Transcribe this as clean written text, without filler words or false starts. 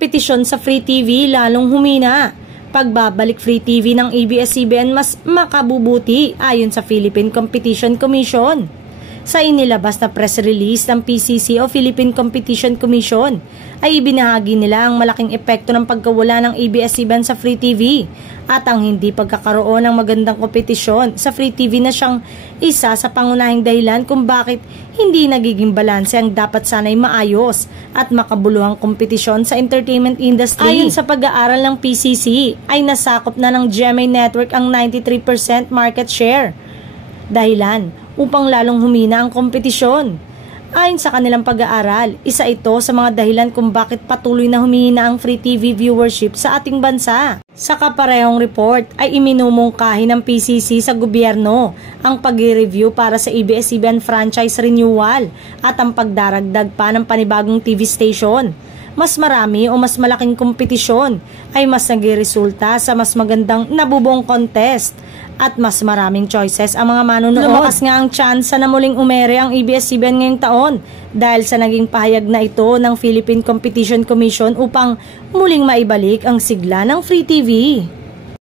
Petisyon sa Free TV lalong humina. Pagbabalik Free TV ng ABS-CBN mas makabubuti ayon sa Philippine Competition Commission. Sa inilabas na press release ng PCC o Philippine Competition Commission ay ibinahagi nila ang malaking epekto ng pagkawala ng ABS-CBN sa Free TV at ang hindi pagkakaroon ng magandang kompetisyon sa Free TV na siyang isa sa pangunahing dahilan kung bakit hindi nagiging balanse ang dapat sanay maayos at makabuluhang kompetisyon sa entertainment industry. Ayon sa pag-aaral ng PCC ay nasakop na ng GMA Network ang 93% market share. Dahilan upang lalong humina ang kompetisyon. Ayon sa kanilang pag-aaral, isa ito sa mga dahilan kung bakit patuloy na humihina ang Free TV viewership sa ating bansa. Sa kaparehong report ay iminumungkahi ng PCC sa gobyerno ang pag-review para sa ABS-CBN franchise renewal at ang pagdaragdag pa ng panibagong TV station. Mas marami o mas malaking kompetisyon ay mas nagresulta sa mas magandang nabubuong contest at mas maraming choices ang mga manonood. Lumakas nga ang tsansa na muling umere ang ABS-CBN ngayong taon dahil sa naging pahayag na ito ng Philippine Competition Commission upang muling maibalik ang sigla ng Free TV.